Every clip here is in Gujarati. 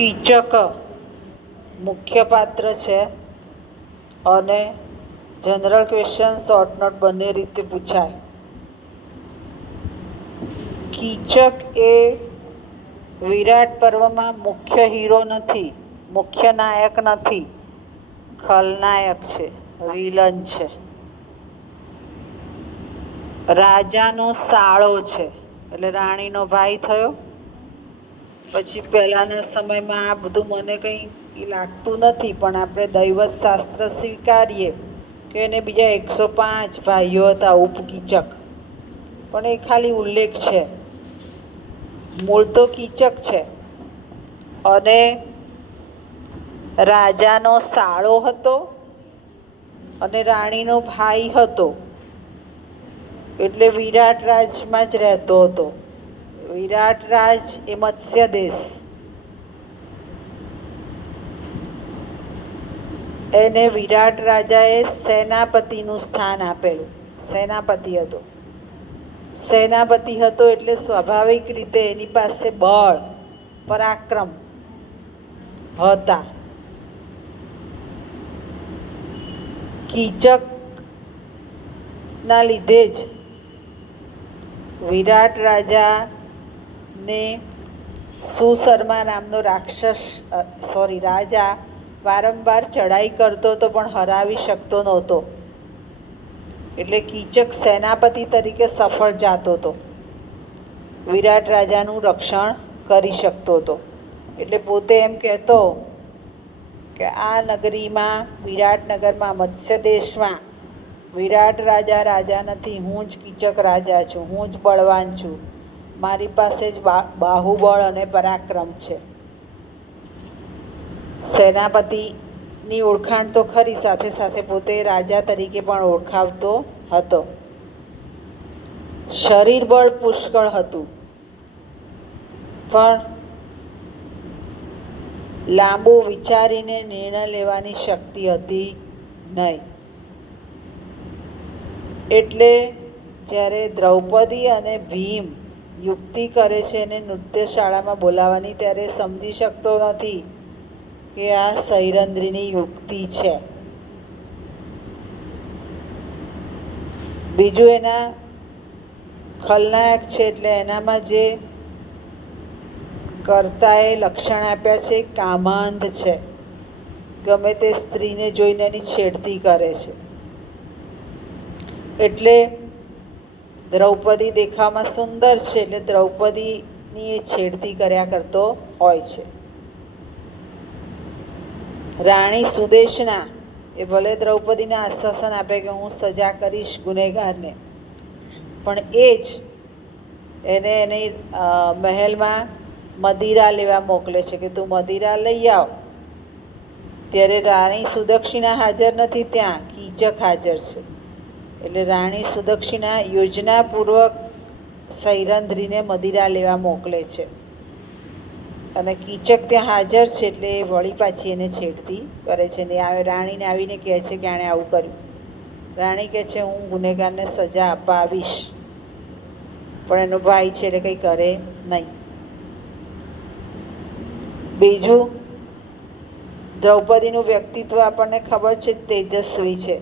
કીચક મુખ્ય પાત્ર છે અને જનરલ ક્વેશ્ચન શોર્ટ નોટ બંને રીતે પૂછાય. કીચક એ વિરાટ પર્વમાં મુખ્ય હીરો નથી, મુખ્ય નાયક નથી, ખલનાયક છે, વિલન છે. રાજાનો સાળો છે એટલે રાણીનો ભાઈ થયો. પછી પહેલાંના સમયમાં આ બધું મને કંઈ લાગતું નથી, પણ આપણે દૈવત શાસ્ત્ર સ્વીકારીએ કે એને બીજા 105 ભાઈઓ હતા ઉપકીચક, પણ એ ખાલી ઉલ્લેખ છે. મૂળ તો કીચક છે અને રાજાનો સાળો હતો અને રાણીનો ભાઈ હતો, એટલે વિરાટ રાજમાં જ રહેતો હતો. વિરાટ રાજ એ મત્સ્ય દેશ, એને વિરાટ રાજાએ સેનાપતિનું સ્થાન આપેલું. સેનાપતિ હતો. સેનાપતિ હતો એટલે સ્વાભાવિક રીતે એની પાસે બળ પરાક્રમ હતા. કીચકના લીધે જ વિરાટ રાજાને સુશર્મા નામનો રાજા વારંવાર ચડાઈ કરતો હતો પણ હરાવી શકતો નહોતો. એટલે કીચક સેનાપતિ તરીકે સફળ જાતો હતો, વિરાટ રાજાનું રક્ષણ કરી શકતો હતો. એટલે પોતે એમ કહેતો કે આ નગરીમાં, વિરાટનગરમાં, મત્સ્ય દેશમાં વિરાટ રાજા રાજા નથી, હું જ કીચક રાજા છું, હું જ બળવાન છું, મારી પાસે જ બાહુબળ અને પરાક્રમ છે. સેનાપતિની ઓળખાણ તો ખરી, સાથે સાથે પોતે રાજા તરીકે પણ ઓળખાવતો હતો. શરીર બળ પુષ્કળ હતું, પણ લાંબુ વિચારીને નિર્ણય લેવાની શક્તિ હતી નહીં. એટલે જ્યારે દ્રૌપદી અને ભીમ યુક્તિ કરે છે એને નૃત્યશાળામાં બોલાવવાની, ત્યારે સમજી શકતો નથી કે આ સૈરંદ્રીની યુક્તિ છે. બીજું એના ખલનાયક છે એટલે એનામાં જે કર્તાએ લક્ષણ આપ્યા છે કામાંધ છે, ગમે તે સ્ત્રીને જોઈને એની છેડતી કરે છે. એટલે દ્રૌપદી દેખાવમાં સુંદર છે એટલે દ્રૌપદીની એ છેડતી કર્યા કરતો હોય છે. રાણી સુદેશના એ ભલે દ્રૌપદીને આશ્વાસન આપે કે હું સજા કરીશ ગુનેગારને, પણ એ જ એને એની મહેલમાં મદિરા લેવા મોકલે છે કે તું મદિરા લઈ આવ. ત્યારે રાણી સુદક્ષિણા હાજર નથી, ત્યાં કીચક હાજર છે. એટલે રાણી સુદક્ષિણા યોજનાપૂર્વક સૈરંધ્રીને મદિરા લેવા મોકલે છે અને કીચક ત્યાં હાજર છે એટલે એ વળી પાછી એને છેડતી કરે છે. ને રાણીને આવીને કહે છે કે આણે આવું કર્યું. રાણી કહે છે હું ગુનેગારને સજા આપવા આવીશ, પણ એનો ભાઈ છે એટલે કંઈ કરે નહીં. બીજું, દ્રૌપદીનું વ્યક્તિત્વ આપણને ખબર છે તેજસ્વી છે,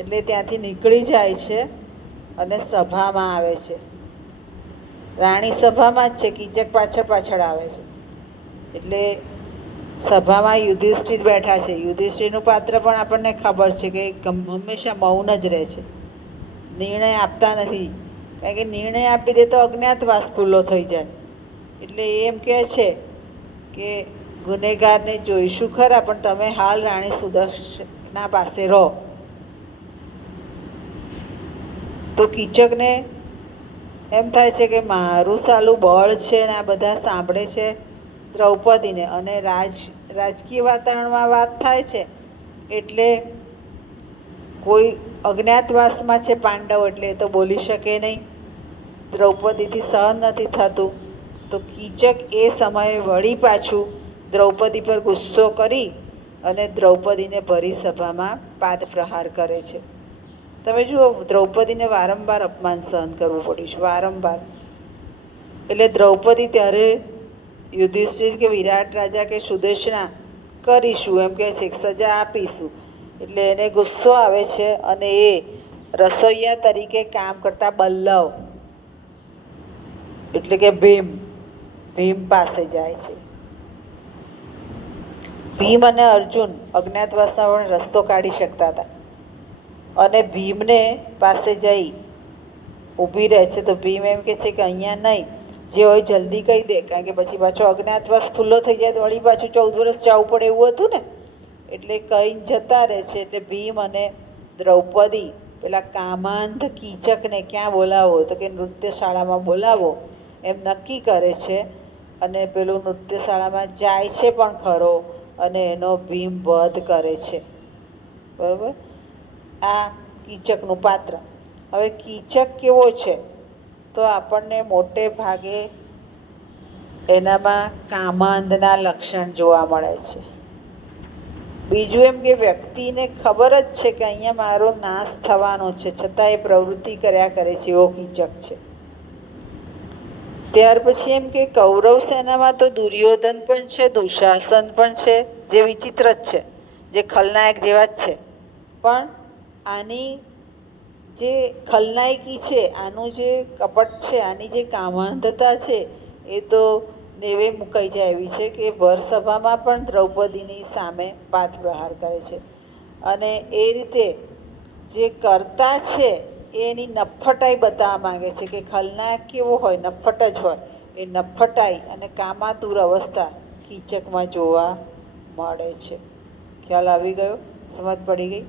એટલે ત્યાંથી નીકળી જાય છે અને સભામાં આવે છે. રાણી સભામાં જ છે, કીચક પાછળ પાછળ આવે છે. એટલે સભામાં યુધિષ્ઠિર બેઠા છે. યુધિષ્ઠિરનું પાત્ર પણ આપણને ખબર છે કે હંમેશા મૌન જ રહે છે, નિર્ણય આપતા નથી. કારણ કે નિર્ણય આપી દે તો અજ્ઞાતવાસ ખુલ્લો થઈ જાય. એટલે એ એમ કહે છે કે ગુનેગારને જોઈશું ખરા, પણ તમે હાલ રાણી સુદર્શના પાસે રહો. તો કીચકને એમ થાય છે કે મારું સાલું બળ છે ને આ બધા સાંભળે છે દ્રૌપદીને, અને રાજકીય વાતાવરણમાં વાત થાય છે એટલે કોઈ અજ્ઞાતવાસમાં છે પાંડવ, એટલે એ તો બોલી શકે નહીં, દ્રૌપદીથી સહન નથી થતું. તો કીચક એ સમયે વળી પાછું દ્રૌપદી પર ગુસ્સો કરી અને દ્રૌપદીને ભરી સભામાં પાદ પ્રહાર કરે છે. તમે જુઓ, દ્રૌપદીને વારંવાર અપમાન સહન કરવું પડ્યું છે, વારંવાર. એટલે દ્રૌપદી ત્યારે યુધિષ્ઠિર કે વિરાટ રાજા કે સુદેશના કરીશું એમ કહે છે, સજા આપીશું. એટલે એને ગુસ્સો આવે છે અને એ રસોઈયા તરીકે કામ કરતા બલ્લવ એટલે કે ભીમ પાસે જાય છે. ભીમ અને અર્જુન અજ્ઞાતવાસમાં પણ રસ્તો કાઢી શકતા હતા અને ભીમને પાસે જઈ ઊભી રહે છે. તો ભીમ એમ કહે છે કે અહીંયા નહીં, જે હોય જલ્દી કહી દે, કારણ કે પછી પાછો અજ્ઞાતવાસ ખુલ્લો થઈ જાય તો વળી પાછું 14 વર્ષ જવું પડે એવું હતું ને. એટલે કહીને જતા રહે છે. એટલે ભીમ અને દ્રૌપદી પેલા કામાંધ કીચકને ક્યાં બોલાવો, તો કે નૃત્યશાળામાં બોલાવો એમ નક્કી કરે છે. અને પેલું નૃત્યશાળામાં જાય છે પણ ખરો અને એનો ભીમ વધ કરે છે. બરાબર, આ કીચકનું પાત્ર. હવે કીચક કેવો છે તો આપણને મોટે ભાગે એનામાં કામાંધના લક્ષણ જોવા મળે છે. બીજું એમ કે વ્યક્તિને ખબર જ છે કે અહીંયા મારો નાશ થવાનો છે, છતાં એ પ્રવૃત્તિ કર્યા કરે છે, એવો કીચક છે. ત્યાર પછી એમ કે કૌરવ સેનામાં તો દુર્યોધન પણ છે, દુશાસન પણ છે, જે વિચિત્ર જ છે, જે ખલનાયક જેવા જ છે. પણ આની જે ખલનાયકી છે, આનું જે કપટ છે, આની જે કામાંધતા છે, એ તો નેવે મુકાઈ જાય એવી છે કે ભરસભામાં પણ દ્રૌપદીની સામે પાથ પ્રહાર કરે છે. અને એ રીતે જે કર્તા છે એની નફ્ફટાઈ બતાવવા માંગે છે કે ખલનાયક કેવો હોય, નફ્ફટ જ હોય. એ નફ્ફટાઈ અને કામાતુર અવસ્થા કીચકમાં જોવા મળે છે. ખ્યાલ આવી ગયો? સમજ પડી ગઈ?